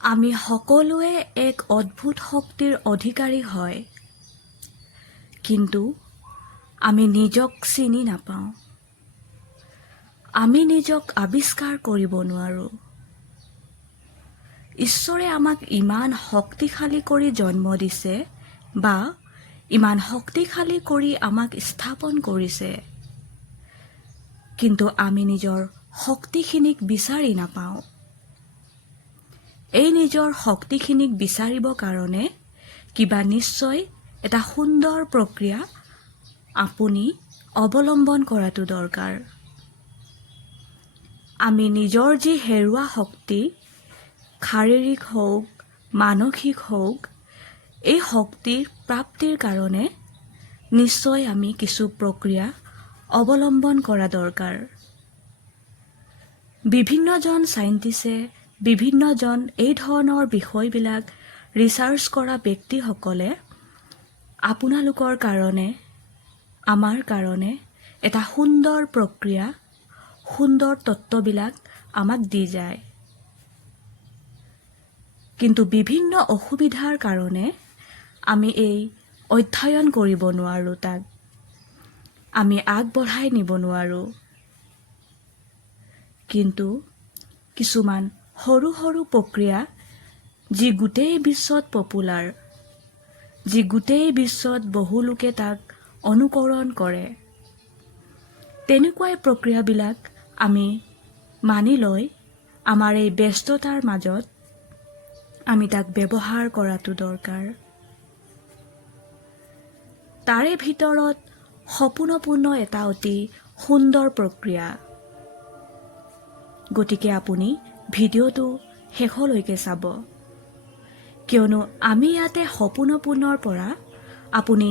আমি সকলোৱে এক অদ্ভুত শক্তিৰ অধিকাৰী হয়, কিন্তু আমি নিজক চিনি নাপাওঁ। আমি নিজক আৱিষ্কাৰ কৰিব নোৱাৰোঁ। ঈশ্বৰে আমাক ইমান শক্তিশালী কৰি জন্ম দিছে বা ইমান শক্তিশালী কৰি আমাক স্থাপন কৰিছে, কিন্তু আমি নিজৰ শক্তিখিনিক বিচাৰি নাপাওঁ। এই নিজৰ শক্তিখিনিক বিচাৰিব কাৰণে কিবা নিশ্চয় এটা সুন্দৰ প্ৰক্ৰিয়া আপুনি অৱলম্বন কৰাটো দৰকাৰ। আমি নিজৰ যি হেৰুৱা শক্তি, শাৰীৰিক হওক, মানসিক হওক, এই শক্তিৰ প্ৰাপ্তিৰ কাৰণে নিশ্চয় আমি কিছু প্ৰক্ৰিয়া অৱলম্বন কৰা দৰকাৰ। বিভিন্নজন চাইণ্টিষ্টে, বিভিন্নজন এই ধৰণৰ বিষয়বিলাক ৰিচাৰ্চ কৰা ব্যক্তিসকলে আপোনালোকৰ কাৰণে, আমাৰ কাৰণে এটা সুন্দৰ প্ৰক্ৰিয়া, সুন্দৰ তত্ত্ববিলাক আমাক দি যায়। কিন্তু বিভিন্ন অসুবিধাৰ কাৰণে আমি এই অধ্যয়ন কৰিব নোৱাৰোঁ, তাক আমি আগবঢ়াই নিব নোৱাৰোঁ। কিন্তু কিছুমান সৰু সৰু প্ৰক্ৰিয়া যি গোটেই বিশ্বত পপুলাৰ, যি গোটেই বিশ্বত বহু লোকে তাক অনুকৰণ কৰে, তেনেকুৱাই প্ৰক্ৰিয়াবিলাক আমি মানি লৈ আমাৰ এই ব্যস্ততাৰ মাজত আমি তাক ব্যৱহাৰ কৰাটো দৰকাৰ। তাৰে ভিতৰত সপোনপূৰ্ণ এটা অতি সুন্দৰ প্ৰক্ৰিয়া। গতিকে আপুনি ভিডিঅ'টো শেষলৈকে চাব, কিয়নো আমি ইয়াতে সপোনপূৰ্ণৰ পৰা আপুনি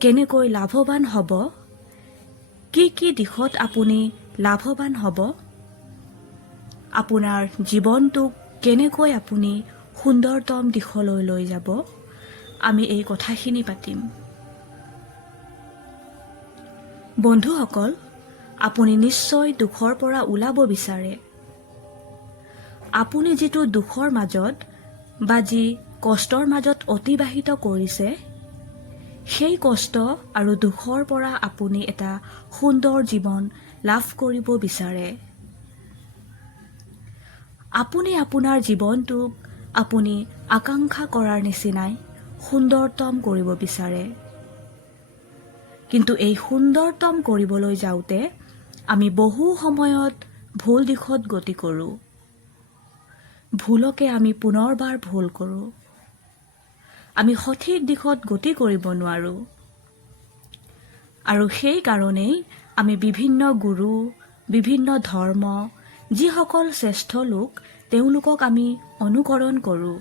কেনেকৈ লাভৱান হ'ব, কি কি দিশত আপুনি লাভৱান হ'ব, আপোনাৰ জীৱনটোক কেনেকৈ আপুনি সুন্দৰতম দিশলৈ লৈ যাব, আমি এই কথাখিনি পাতিম। বন্ধুসকল, আপুনি নিশ্চয় দুখৰ পৰা ওলাব বিচাৰে। আপুনি যিটো দুখৰ মাজত বা যি কষ্টৰ মাজত অতিবাহিত কৰিছে, সেই কষ্ট আৰু দুখৰ পৰা আপুনি এটা সুন্দৰ জীৱন লাভ কৰিব বিচাৰে। আপুনি আপোনাৰ জীৱনটোক আপুনি আকাংক্ষা কৰাৰ নিচিনাই সুন্দৰতম কৰিব বিচাৰে। কিন্তু এই সুন্দৰতম কৰিবলৈ যাওঁতে আমি বহু সময়ত ভুল দিশত গতি কৰোঁ। ভুলকে আমি পুনৰবাৰ ভুল কৰোঁ। আমি সঠিক দিশত গতি কৰিব নোৱাৰোঁ। আৰু সেই কাৰণেই আমি বিভিন্ন গুৰু, বিভিন্ন ধৰ্ম, যিসকল শ্ৰেষ্ঠ লোক, তেওঁলোকক আমি অনুকৰণ কৰোঁ।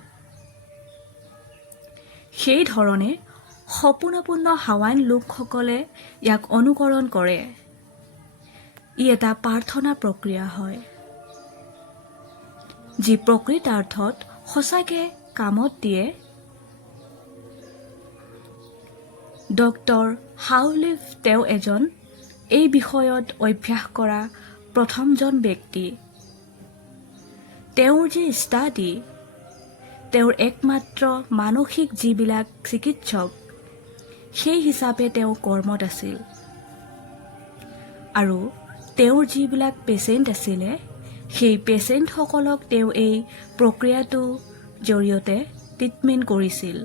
সেই ধৰণে সপোনপূৰ্ণ হাৱাইন লোকসকলে ইয়াক অনুকৰণ কৰে। ই এটা প্ৰাৰ্থনা প্ৰক্ৰিয়া হয়, যি প্ৰকৃতাৰ্থত সঁচাকৈ কামত দিয়ে। ডক্টৰ হাউলিফ তেওঁ এজন এই বিষয়ত অভ্যাস কৰা প্ৰথমজন ব্যক্তি। তেওঁৰ যি ষ্টাডি, তেওঁৰ একমাত্ৰ মানসিক যিবিলাক চিকিৎসক, সেই হিচাপে তেওঁ কৰ্মত আছিল। আৰু তেওঁৰ যিবিলাক পেচেণ্ট আছিলে, সেই পেচেণ্টসকলক তেওঁ এই প্ৰক্ৰিয়াটোৰ জৰিয়তে ট্ৰিটমেণ্ট কৰিছিল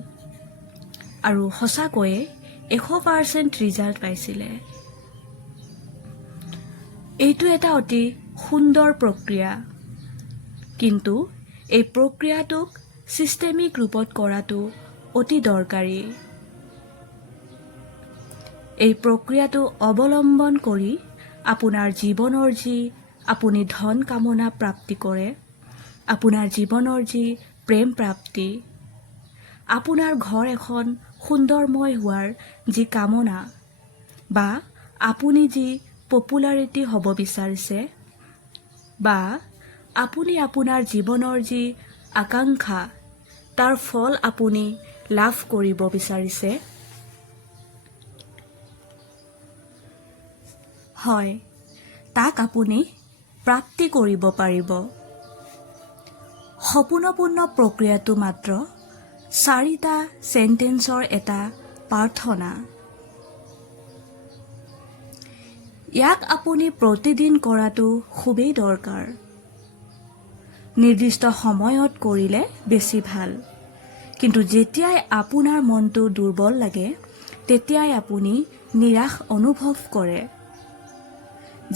আৰু সঁচাকৈয়ে 100% ৰিজাল্ট পাইছিলে। এইটো এটা অতি সুন্দৰ প্ৰক্ৰিয়া, কিন্তু এই প্ৰক্ৰিয়াটোক ছিষ্টেমিক ৰূপত কৰাটো অতি দৰকাৰী। এই প্ৰক্ৰিয়াটো অৱলম্বন কৰি আপোনাৰ জীৱনৰ যি আপুনি ধন কামনা প্ৰাপ্তি কৰে, আপোনাৰ জীৱনৰ যি প্ৰেম প্ৰাপ্তি, আপোনাৰ ঘৰ এখন সুন্দৰময় হোৱাৰ যি কামনা, বা আপুনি যি পপুলাৰিটি হ'ব বিচাৰিছে, বা আপুনি আপোনাৰ জীৱনৰ যি আকাংক্ষা, তাৰ ফল আপুনি লাভ কৰিব বিচাৰিছে, হয়, তাক আপুনি প্ৰাপ্তি কৰিব পাৰিব। সপোনপূৰ্ণ প্ৰক্ৰিয়াটো মাত্ৰ 4টা চেণ্টেন্সৰ এটা প্ৰাৰ্থনা। ইয়াক আপুনি প্ৰতিদিন কৰাটো খুবেই দৰকাৰ। নিৰ্দিষ্ট সময়ত কৰিলে বেছি ভাল। কিন্তু যেতিয়াই আপোনাৰ মনটো দুৰ্বল লাগে তেতিয়াই আপুনি নিৰাশ অনুভৱ কৰে।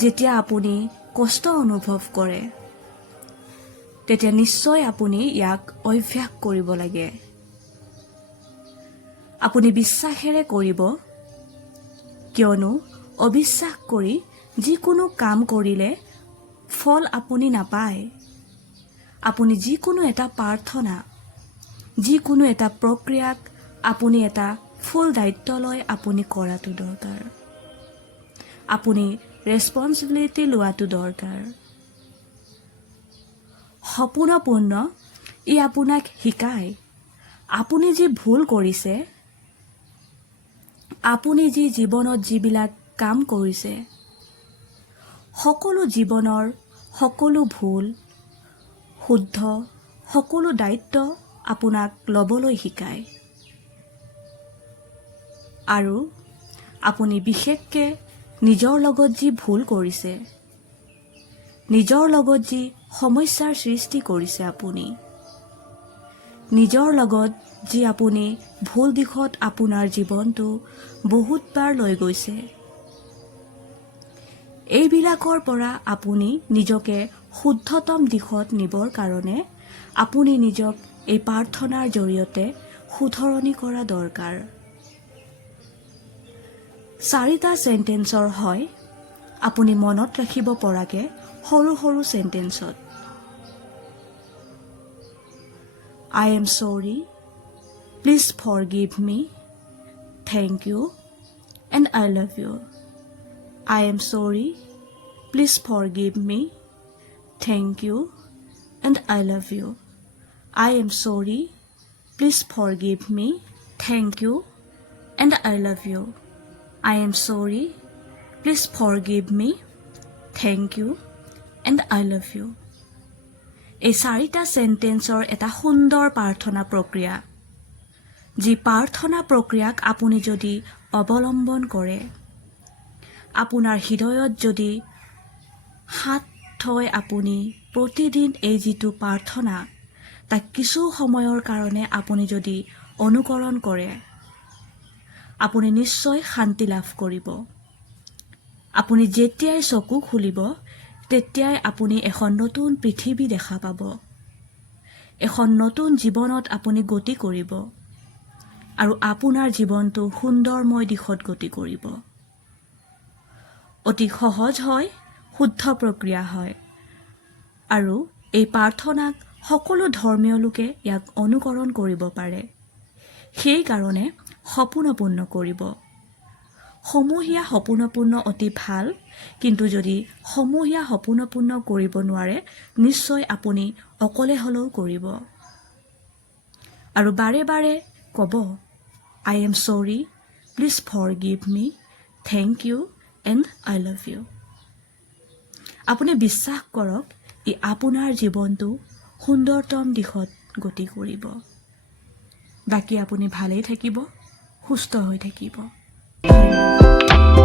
যেতিয়া আপুনি কষ্ট অনুভৱ কৰে তেতিয়া নিশ্চয় আপুনি ইয়াক অভ্যাস কৰিব লাগে। আপুনি বিশ্বাসেৰে কৰিব, কিয়নো অবিশ্বাস কৰি যিকোনো কাম কৰিলে ফল আপুনি নাপায়। আপুনি যিকোনো এটা প্ৰাৰ্থনা, যিকোনো এটা প্ৰক্ৰিয়াক আপুনি এটা ফুল দায়িত্ব লৈ আপুনি কৰাটো দৰকাৰ। আপুনি ৰেছপন্সিবিলিটি লোৱাটো দৰকাৰ। সপোনপূৰ্ণ ই আপোনাক শিকায় আপুনি যি ভুল কৰিছে, আপুনি যি জীৱনত যিবিলাক কাম কৰিছে, সকলো জীৱনৰ সকলো ভুল শুদ্ধ সকলো দায়িত্ব আপোনাক ল'বলৈ শিকায়। আৰু আপুনি বিশেষকৈ নিজৰ লগত যি ভুল কৰিছে, নিজৰ লগত যি সমস্যাৰ সৃষ্টি কৰিছে, আপুনি নিজৰ লগত যি আপুনি ভুল দিশত আপোনাৰ জীৱনটো বহুতবাৰ লৈ গৈছে, এইবিলাকৰ পৰা আপুনি নিজকে শুদ্ধতম দিশত নিবৰ কাৰণে আপুনি নিজক এই প্ৰাৰ্থনাৰ জৰিয়তে শুধৰণি কৰা দৰকাৰ। 4টা চেণ্টেন্সৰ হয় আপুনি মনত ৰাখিব পৰাকে সৰু সৰু চেণ্টেন্সত। I am sorry, please forgive me, thank you, and I love you. I am sorry, please forgive me, thank you, and I love you. I am sorry, please forgive me, thank you, and I love you. I am sorry, please forgive me, thank you, and I love you. এই 4টা চেণ্টেন্সৰ এটা সুন্দৰ প্ৰাৰ্থনা প্ৰক্ৰিয়া, যি প্ৰাৰ্থনা প্ৰক্ৰিয়াক আপুনি যদি অৱলম্বন কৰে, আপোনাৰ হৃদয়ত যদি হাত থৈ আপুনি প্ৰতিদিন এই যিটো প্ৰাৰ্থনা তাক কিছু সময়ৰ কাৰণে আপুনি যদি অনুকৰণ কৰে, আপুনি নিশ্চয় শান্তি লাভ কৰিব। আপুনি যেতিয়াই চকু খুলিব তেতিয়াই আপুনি এখন নতুন পৃথিৱী দেখা পাব। এখন নতুন জীৱনত আপুনি গতি কৰিব আৰু আপোনাৰ জীৱনটো সুন্দৰময় দিশত গতি কৰিব। অতি সহজ হয়, শুদ্ধ প্ৰক্ৰিয়া হয়, আৰু এই প্ৰাৰ্থনাক সকলো ধৰ্মীয় লোকে ইয়াক অনুকৰণ কৰিব পাৰে। সেইকাৰণে সপোনপূৰ্ণ কৰিব। সমূহীয়া সপোনপূৰ্ণ অতি ভাল, কিন্তু যদি সমূহীয়া সপোনপূৰ্ণ কৰিব নোৱাৰে নিশ্চয় আপুনি অকলে হ'লেও কৰিব। আৰু বাৰে বাৰে ক'ব, I am sorry, please forgive me, thank you, and I love you. আপুনি বিশ্বাস কৰক, ই আপোনাৰ জীৱনটো সুন্দৰতম দিশত গতি কৰিব। বাকী আপুনি ভালেই থাকিব, সুস্থ হৈ থাকিব। ধন্যবাদ।